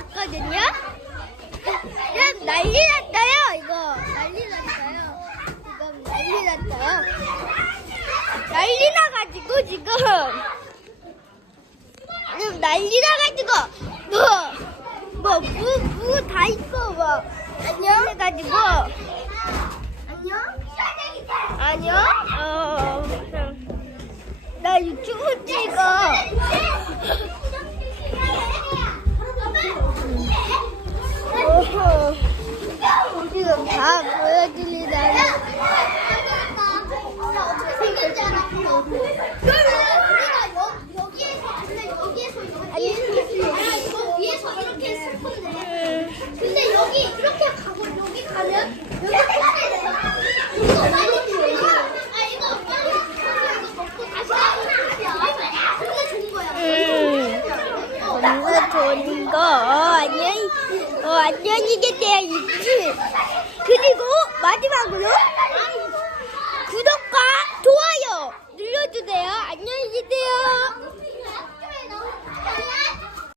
났거든요. 그냥 난리 났어요, 이거. 난리 났어요. 지금 난리 났어요. 난리 나가지고, 지금. 지금 난리 나가지고, 뭐, 뭐, 무, 무 다 있고, 뭐. 안녕? 해가지고. 안녕? 안녕? 어, 어, 어, 나 유튜브 찍어. 다 보여드리다니 뭔가 도는 거. 어, 안녕. 어, 안녕히 계세요 이치 그리고